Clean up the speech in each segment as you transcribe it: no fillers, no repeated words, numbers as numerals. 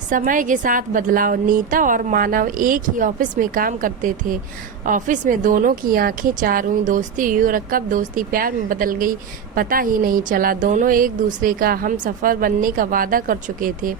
समय के साथ बदलाव। नीता और मानव एक ही ऑफिस में काम करते थे। ऑफिस में दोनों की आंखें चार हुई, दोस्ती हुई और कब दोस्ती प्यार में बदल गई पता ही नहीं चला। दोनों एक दूसरे का हमसफर बनने का वादा कर चुके थे।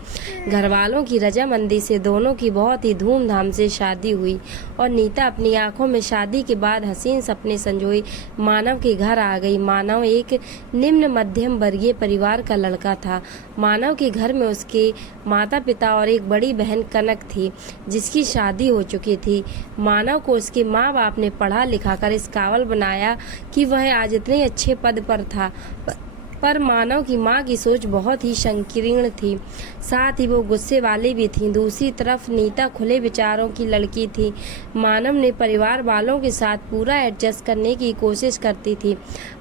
घर वालों की रजामंदी से दोनों की बहुत ही धूमधाम से शादी हुई और नीता अपनी आंखों में शादी के बाद हसीन सपने संजोए मानव के घर आ गई। मानव एक निम्न मध्यम वर्गीय परिवार का लड़का था। मानव के घर में उसके माता पिता और एक बड़ी बहन कनक थी जिसकी शादी हो चुकी थी। मानव को उसके माँ बाप ने पढ़ा लिखा कर इस काबिल बनाया कि वह आज इतने अच्छे पद पर था। पर मानव की माँ की सोच बहुत ही संकीर्ण थी, साथ ही वो गुस्से वाली भी थी। दूसरी तरफ नीता खुले विचारों की लड़की थी। मानव ने परिवार वालों के साथ पूरा एडजस्ट करने की कोशिश करती थी।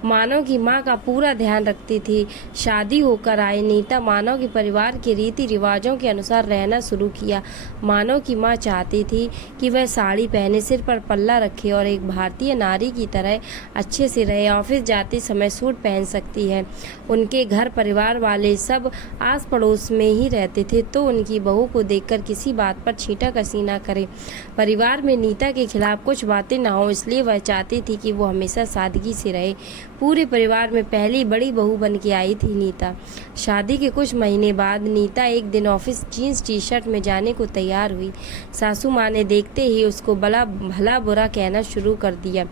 मानव की माँ का पूरा ध्यान रखती थी। शादी होकर आई नीता मानव के परिवार के रीति रिवाजों के अनुसार रहना शुरू किया। मानव की माँ चाहती थी कि वह साड़ी पहने, सिर पर पल्ला रखे और एक भारतीय नारी की तरह अच्छे से रहे। ऑफिस जाते समय सूट पहन सकती है। उनके घर परिवार वाले सब आस पड़ोस में ही रहते थे तो उनकी बहू को देखकर किसी बात पर छींटा कसी ना करे। परिवार में नीता के खिलाफ कुछ बातें ना हो, इसलिए वह चाहती थी कि वो हमेशा सादगी से रहे। पूरे परिवार में पहली बड़ी बहू बन के आई थी नीता। शादी के कुछ महीने बाद नीता एक दिन ऑफिस जीन्स टी शर्ट में जाने को तैयार हुई। सासू माँ ने देखते ही उसको भला बुरा कहना शुरू कर दिया।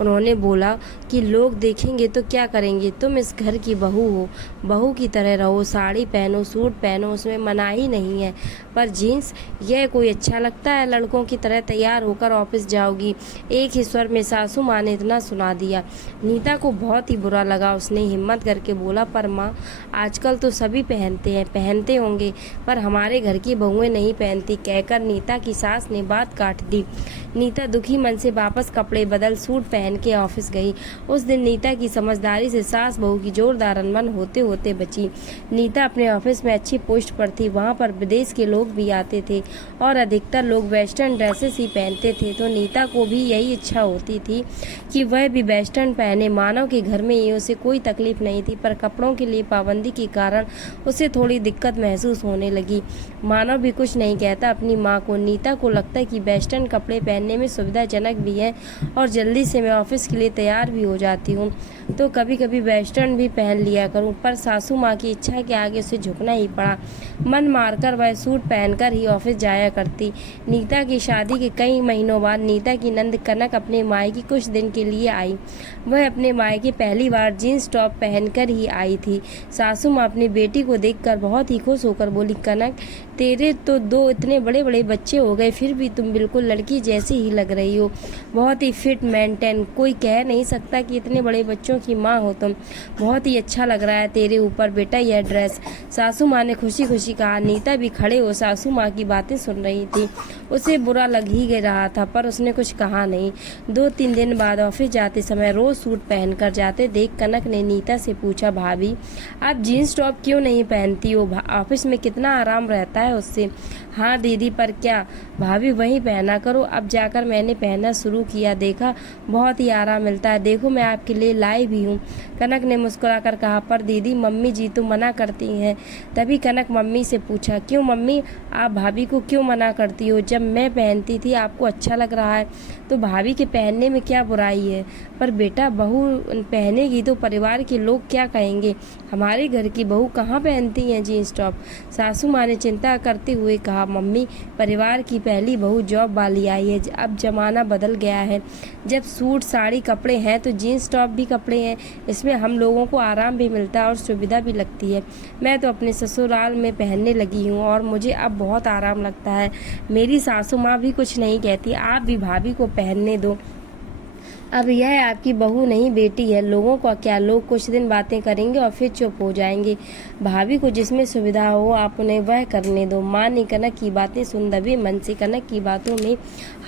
उन्होंने बोला कि लोग देखेंगे तो क्या करेंगे, तुम इस घर की बहू हो, बहू की तरह रहो, साड़ी पहनो, सूट पहनो, उसमें मनाही नहीं है, पर जीन्स यह कोई अच्छा लगता है? लड़कों की तरह तैयार होकर ऑफिस जाओगी? एक ही स्वर में सासू माँ ने इतना सुना दिया। नीता को बहुत ही बुरा लगा। उसने हिम्मत करके बोला, पर माँ आजकल तो सभी पहनते हैं। पहनते होंगे पर हमारे घर की बहुएं नहीं पहनती, कहकर नीता की सास ने बात काट दी। नीता दुखी मन से वापस कपड़े बदल सूट पहन के ऑफिस गई। उस दिन नीता की समझदारी से सास बहू की जोरदार अनबन होते होते बची। नीता अपने ऑफिस में अच्छी पोस्ट पर थी। वहाँ पर विदेश के लोग भी आते थे और अधिकतर लोग वेस्टर्न ड्रेसेस ही पहनते थे, तो नीता को भी यही इच्छा होती थी कि वह भी वेस्टर्न पहने। मानव के घर में ये उसे कोई तकलीफ नहीं थी, पर कपड़ों के लिए पाबंदी के कारण उसे थोड़ी दिक्कत महसूस होने लगी। मानव भी कुछ नहीं कहता अपनी माँ को। नीता को लगता है कि वेस्टर्न कपड़े पहनने में सुविधाजनक भी है और जल्दी से मैं ऑफिस के लिए तैयार भी हो जाती हूँ, तो कभी कभी वेस्टर्न भी पहन लिया करूँ। पर सासू माँ की इच्छा के आगे उसे झुकना ही पड़ा। मन मारकर वह सूट पहनकर ही ऑफिस जाया करती। नीता की शादी के कई महीनों बाद नीता की नंद कनक अपने मायके कुछ दिन के लिए आई। वह अपने मायके पहली बार जीन्स टॉप पहनकर ही आई थी। सासू माँ अपनी बेटी को देखकर बहुत ही खुश होकर बोली, कनक तेरे तो 2 इतने बड़े बड़े बच्चे हो गए, फिर भी तुम बिल्कुल लड़की जैसी ही लग रही हो। बहुत ही फिट मेंटेन, कोई कह नहीं सकता कि इतने बड़े बच्चों की माँ हो तुम। बहुत ही अच्छा लग रहा है तेरे ऊपर बेटा यह ड्रेस। सासू माँ ने खुशी खुशी कहा। नीता भी खड़े हो सासू माँ की बातें सुन रही थी। उसे बुरा लग ही रहा था पर उसने कुछ कहा नहीं। 2-3 दिन बाद ऑफिस जाते समय रोज सूट पहनकर जाते देख कनक ने नीता से पूछा, भाभी आप जीन्स टॉप क्यों नहीं पहनती हो? ऑफिस में कितना आराम रहता है उससे। हाँ दीदी, पर क्या? भाभी वही पहना करो। अब जाकर मैंने पहनना शुरू किया, देखा बहुत ही आराम मिलता है। देखो मैं आपके लिए लाई भी हूँ। कनक ने मुस्कुराकर कहा, पर दीदी मम्मी जी तो मना करती हैं। तभी कनक मम्मी से पूछा, क्यों मम्मी, आप भाभी को क्यों मना करती हो? जब मैं पहनती थी आपको अच्छा लग रहा है तो भाभी के पहनने में क्या बुराई है? पर बेटा बहू पहनेगी तो परिवार के लोग क्या कहेंगे? हमारे घर की बहू कहाँ पहनती हैं जीन्स टॉप? सासू माँ ने चिंता करते हुए कहा, मम्मी परिवार की पहली बहू जॉब वाली आई है। अब जमाना बदल गया है। जब सूट साड़ी कपड़े हैं तो जीन्स टॉप भी कपड़े हैं। इसमें हम लोगों को आराम भी मिलता है और सुविधा भी लगती है। मैं तो अपने ससुराल में पहनने लगी हूँ और मुझे अब बहुत आराम लगता है। मेरी सासू माँ भी कुछ नहीं कहती, आप भी भाभी को पहनने दो। अब यह आपकी बहू नहीं बेटी है। लोगों का क्या, लोग कुछ दिन बातें करेंगे और फिर चुप हो जाएंगे। भाभी को जिसमें सुविधा हो आप उन्हें वह करने दो। माँ ने कनक की बातें सुन दबे मन से कनक की बातों में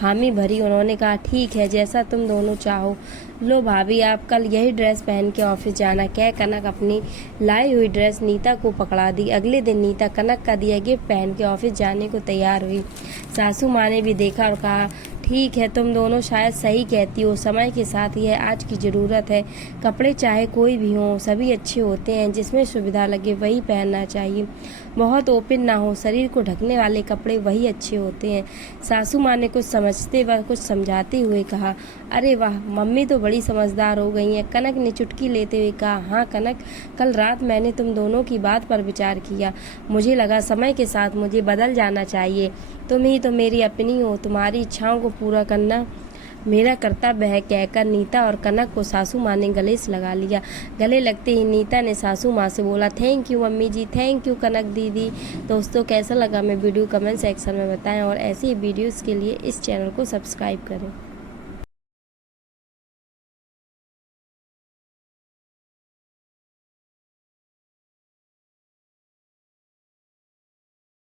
हामी भरी। उन्होंने कहा, ठीक है जैसा तुम दोनों चाहो। लो भाभी आप कल यही ड्रेस पहन के ऑफिस जाना। कह कनक अपनी लाई हुई ड्रेस नीता को पकड़ा दी। अगले दिन नीता कनक का दिया गिफ्ट पहन के ऑफिस जाने को तैयार हुई। सासू माँ ने भी देखा और कहा, ठीक है तुम दोनों शायद सही कहती हो, समय के साथ यह आज की ज़रूरत है। कपड़े चाहे कोई भी हो सभी अच्छे होते हैं, जिसमें सुविधा लगे वही पहनना चाहिए। बहुत ओपन ना हो, शरीर को ढकने वाले कपड़े वही अच्छे होते हैं। सासू माँ ने कुछ समझते व कुछ समझाते हुए कहा, अरे वाह, मम्मी तो बड़ी समझदार हो गई हैं। कनक ने चुटकी लेते हुए कहा, हाँ कनक, कल रात मैंने तुम दोनों की बात पर विचार किया। मुझे लगा समय के साथ मुझे बदल जाना चाहिए। तुम ही तो मेरी अपनी हो, तुम्हारी इच्छाओं को पूरा करना मेरा कर्तव्य है, कहकर नीता और कनक को सासू माँ ने गले से लगा लिया। गले लगते ही नीता ने सासू माँ से बोला, thank you mummy ji, thank you Kanak दीदी। दोस्तों, कैसा लगा मैं वीडियो कमेंट सेक्शन में बताएं और ऐसी वीडियोस के लिए इस चैनल को सब्सक्राइब करें।